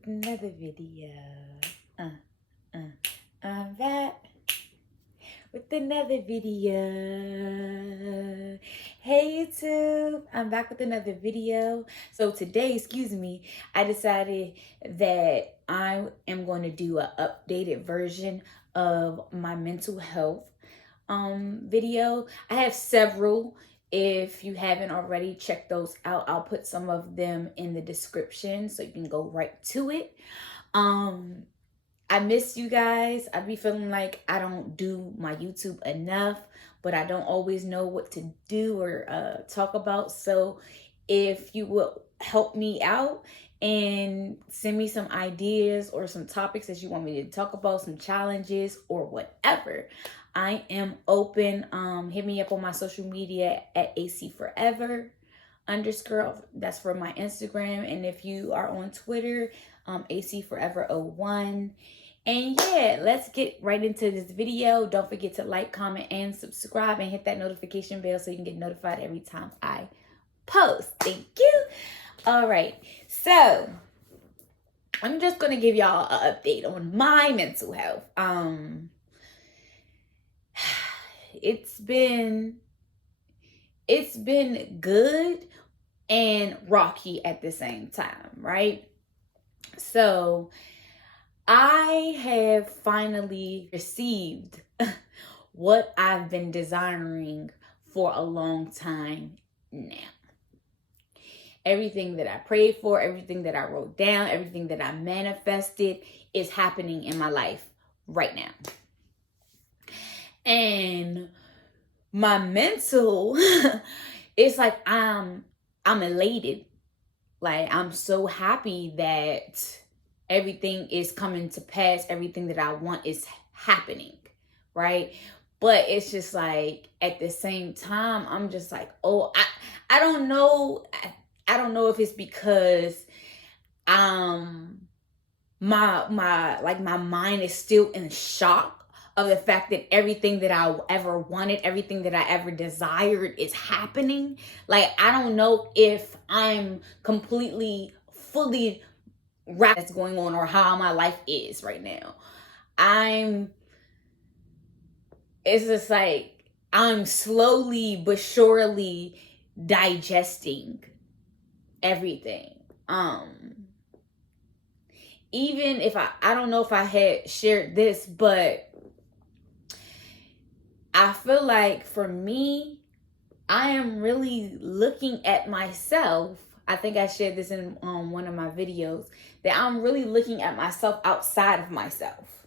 with another video. I'm back with another video. Hey YouTube, I'm back with another video. So today, I decided that I am going to do an updated version of my mental health video. I have several. If you haven't already, check those out. I'll put some of them in the description so you can go right to it. I miss you guys. I be feeling like I don't do my YouTube enough, but I don't always know what to do or talk about. So if you will help me out and send me some ideas or some topics that you want me to talk about, some challenges or whatever, I am open. Hit me up on my social media at acforever_. That's for my Instagram. And if you are on Twitter, acforever01. And yeah, let's get right into this video. Don't forget to like, comment, and subscribe, and hit that notification bell so you can get notified every time I post. Thank you. All right, so I'm just gonna give y'all an update on my mental health. It's been good and rocky at the same time, right? So I have finally received what I've been desiring for a long time now. Everything that I prayed for, everything that I wrote down, everything that I manifested is happening in my life right now. And my mental, it's like I'm elated. Like, I'm so happy that everything is coming to pass. Everything that I want is happening, right? But it's just like, at the same time, I'm just like, oh, I don't know. I don't know if it's because my mind is still in shock of the fact that everything that I ever wanted, everything that I ever desired is happening. Like, I don't know if I'm completely, fully wrapped that's going on or how my life is right now. It's just like, I'm slowly but surely digesting everything. Even if I don't know if I had shared this, but I feel like for me, I am really looking at myself. I think I shared this in one of my videos, that I'm really looking at myself outside of myself,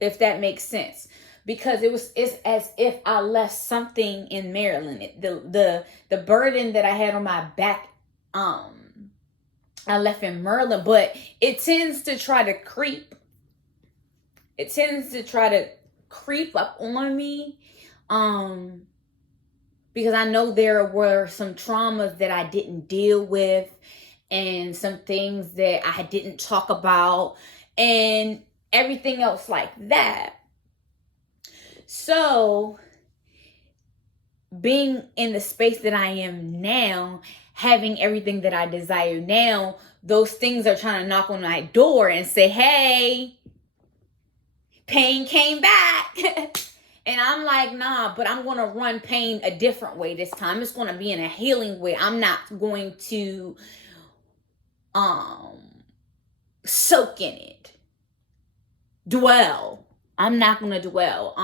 if that makes sense. Because it's as if I left something in Maryland. The burden that I had on my back, I left in Maryland, but it tends to try to creep. It tends to try to creep up on me, because I know there were some traumas that I didn't deal with, and some things that I didn't talk about, and everything else like that. So being in the space that I am now, having everything that I desire now, those things are trying to knock on my door and say, hey, pain came back. And I'm like, nah, but I'm going to run pain a different way this time. It's going to be in a healing way. I'm not going to soak in it. Dwell. I'm not going to dwell.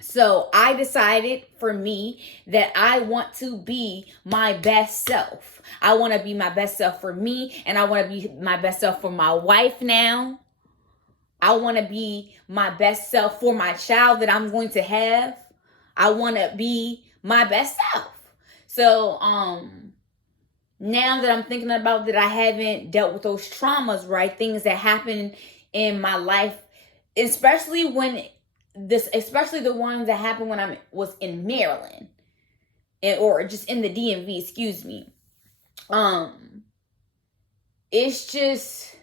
So I decided for me that I want to be my best self. I want to be my best self for me, and I want to be my best self for my wife now. I want to be my best self for my child that I'm going to have. I want to be my best self. So now that I'm thinking about that, I haven't dealt with those traumas, right? Things that happened in my life, especially the ones that happened when I was in Maryland, or just in the DMV, excuse me. It's just,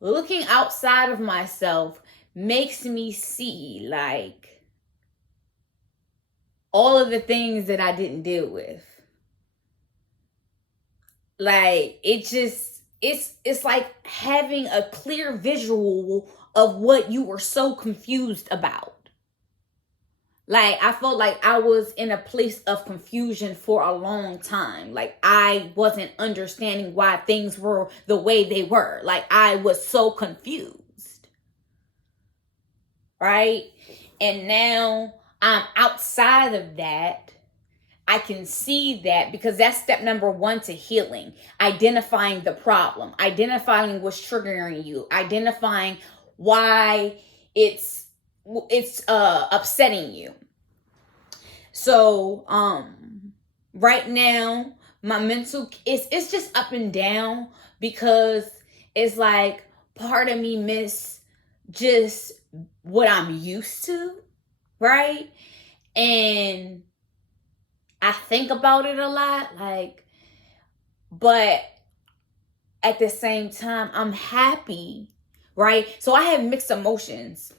looking outside of myself makes me see, like, all of the things that I didn't deal with. Like it's like having a clear visual of what you were so confused about. Like I felt like I was in a place of confusion for a long time. Like I wasn't understanding why things were the way they were. Like I was so confused. Right? And now I'm outside of that. I can see that because that's step number one to healing. Identifying the problem, identifying what's triggering you, identifying why it's upsetting you. So right now my mental it's just up and down because it's like part of me miss just what I'm used to, right? And I think about it a lot, like, but at the same time, I'm happy, right? So I have mixed emotions.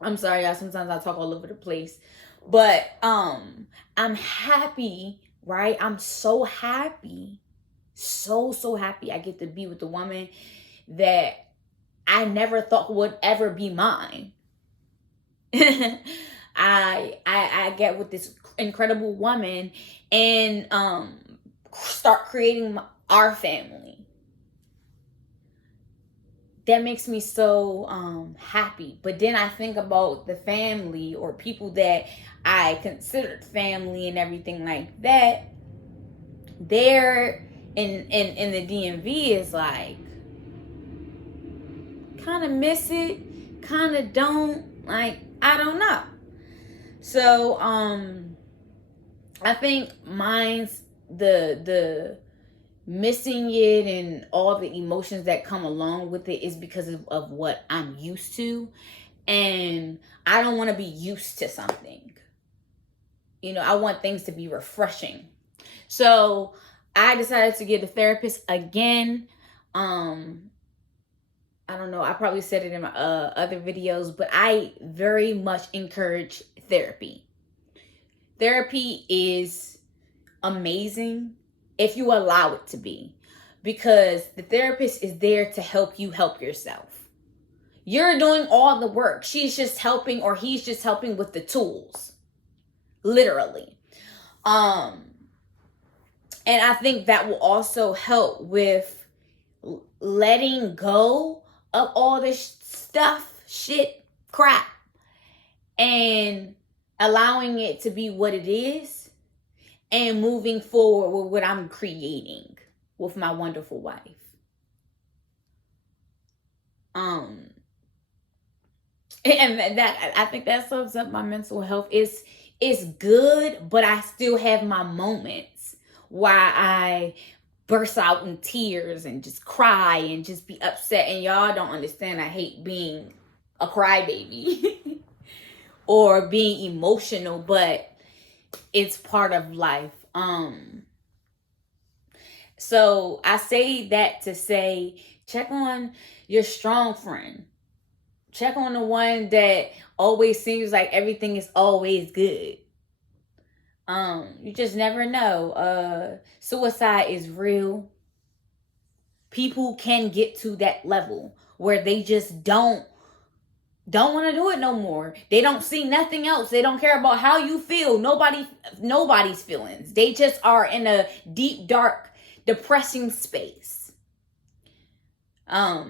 I'm sorry, y'all. Sometimes I talk all over the place, but I'm happy, right? I'm so happy, so happy. I get to be with the woman that I never thought would ever be mine. I get with this incredible woman and start creating our family. That makes me so happy. But then I think about the family or people that I considered family and everything like that. They're in the DMV is like kind of miss it, kind of don't, like I don't know. So I think mine's the missing it and all the emotions that come along with it is because of what I'm used to, and I don't want to be used to something. You know, I want things to be refreshing. So I decided to get a therapist again. I don't know, I probably said it in my other videos, but I very much encourage therapy. Therapy is amazing if you allow it to be, because the therapist is there to help you help yourself. You're doing all the work. She's just helping, or he's just helping with the tools. Literally. And I think that will also help with letting go of all this stuff, shit, crap, and allowing it to be what it is and moving forward with what I'm creating with my wonderful wife. And that, I think that sums up my mental health. It's good, but I still have my moments why I burst out in tears and just cry and just be upset. And y'all don't understand, I hate being a crybaby or being emotional, but it's part of life. So I say that to say, check on your strong friend. Check on the one that always seems like everything is always good. You just never know. Suicide is real. People can get to that level where they just don't want to do it no more. They don't see nothing else. They don't care about how you feel. Nobody's feelings. They just are in a deep, dark, depressing space. I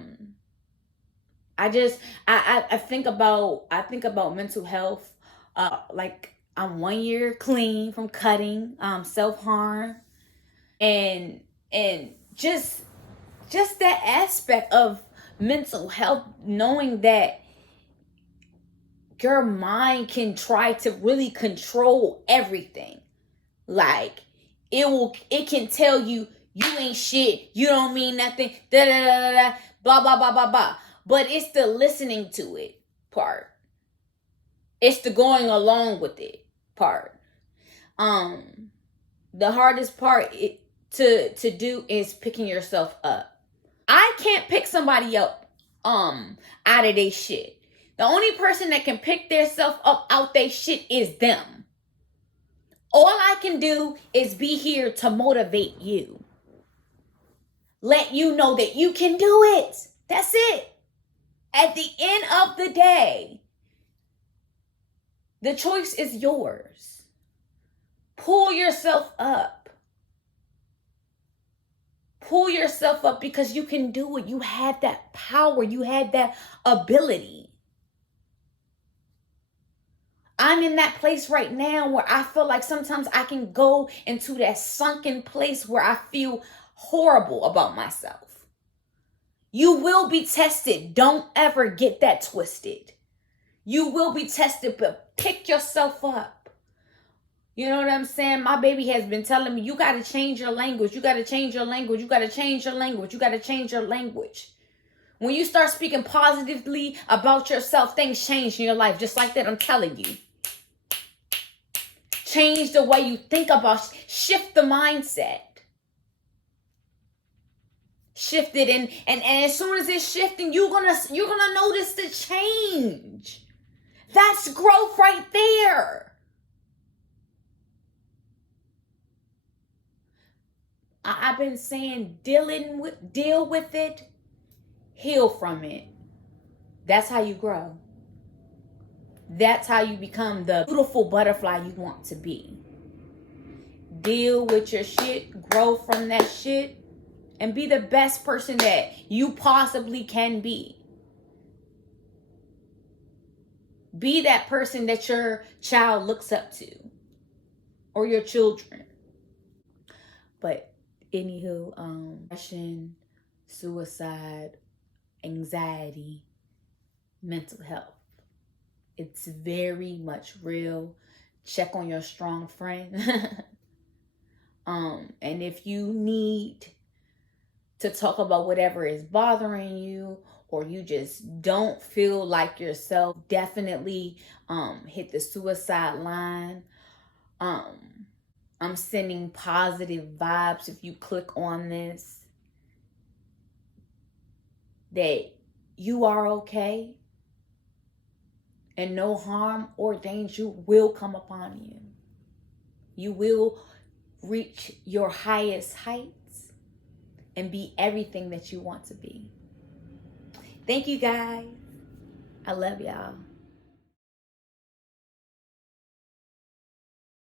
think about mental health. Like I'm 1 year clean from cutting, self-harm, and just that aspect of mental health, knowing that your mind can try to really control everything. Like it can tell you ain't shit, you don't mean nothing, da da da da, blah blah blah blah blah. But it's the listening to it part. It's the going along with it part. The hardest part to do is picking yourself up. I can't pick somebody up out of their shit. The only person that can pick their self up out their shit is them. All I can do is be here to motivate you. let you know that you can do it. That's it. At the end of the day, the choice is yours. Pull yourself up. Pull yourself up because you can do it. You had that power. You had that ability. I'm in that place right now where I feel like sometimes I can go into that sunken place where I feel horrible about myself. You will be tested. Don't ever get that twisted. You will be tested, but pick yourself up. You know what I'm saying? My baby has been telling me, you got to change your language. You got to change your language. You got to change your language. You got to change your language. When you start speaking positively about yourself, things change in your life. Just like that, I'm telling you. Change the way you think about, shift the mindset. Shift it, and as soon as it's shifting, you're gonna notice the change. That's growth right there. I've been saying deal with it, heal from it. That's how you grow. That's how you become the beautiful butterfly you want to be. Deal with your shit, grow from that shit, and be the best person that you possibly can be. Be that person that your child looks up to, or your children. But anywho, depression, suicide, anxiety, mental health. It's very much real. Check on your strong friend. And if you need to talk about whatever is bothering you, or you just don't feel like yourself, definitely hit the suicide line. I'm sending positive vibes if you click on this, that you are okay and no harm or danger will come upon you. You will reach your highest heights and be everything that you want to be. Thank you guys. I love y'all.